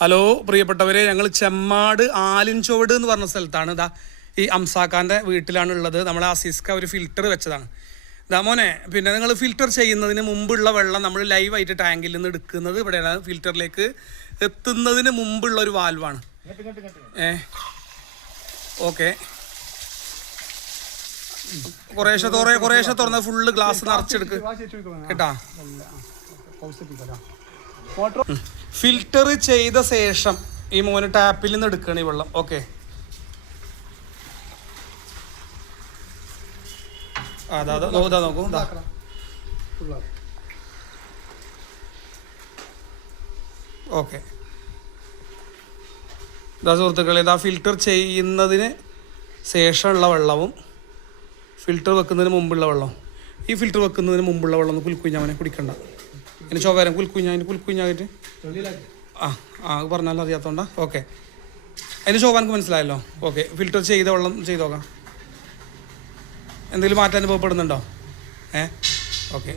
Hello പ്രിയപ്പെട്ടവരെ, ഞങ്ങൾ ചെമ്മാട് ആലിൻചുവട് എന്ന് പറഞ്ഞ സ്ഥലത്താണ്. ഇതാ ഈ അംസാക്കാൻ്റെ വീട്ടിലാണ് ഉള്ളത്. നമ്മളെ അസീസ്ക ഒരു ഫിൽറ്റർ വെച്ചതാണ്. ഇതാ മോനെ, പിന്നെ നിങ്ങൾ ഫിൽറ്റർ ചെയ്യുന്നതിന് മുമ്പുള്ള വെള്ളം നമ്മൾ ലൈവായിട്ട് ടാങ്കിൽ നിന്ന് എടുക്കുന്നത് ഇവിടെയാണ്. ഫിൽറ്ററിലേക്ക് എത്തുന്നതിന് മുമ്പുള്ള ഒരു വാൽവാണ്. ഓക്കെ, കുറേശ്ശെ തുറന്ന് ഫുള്ള് ഗ്ലാസ് നിറച്ചെടുക്ക് കേട്ടാ. ഫിൽറ്റർ ചെയ്ത ശേഷം ഈ മോന് ടാപ്പിൽ നിന്ന് എടുക്കണം ഈ വെള്ളം. ഓക്കെ, നോക്കൂ. ഓക്കെ, ഇതാ സുഹൃത്തുക്കളെ, ഇതാ ഫിൽറ്റർ ചെയ്യുന്നതിന് ശേഷമുള്ള വെള്ളവും ഫിൽറ്റർ വെക്കുന്നതിന് മുമ്പുള്ള വെള്ളം. ഈ ഫിൽറ്റർ വെക്കുന്നതിന് മുമ്പുള്ള വെള്ളം ഒന്ന് കുൽക്കുഞ്ഞാവനെ കുടിക്കണ്ട. അതിന് ചോവരം കുൽക്കുഞ്ഞായിട്ട് പറഞ്ഞാലും അറിയാത്തോണ്ടാ. ഓക്കെ, അതിന് ചോവാനക്ക് മനസ്സിലായല്ലോ. ഓക്കെ, ഫിൽറ്റർ ചെയ്ത വെള്ളം ചെയ്ത് നോക്കാം. എന്തെങ്കിലും മാറ്റം അനുഭവപ്പെടുന്നുണ്ടോ? ഓക്കെ.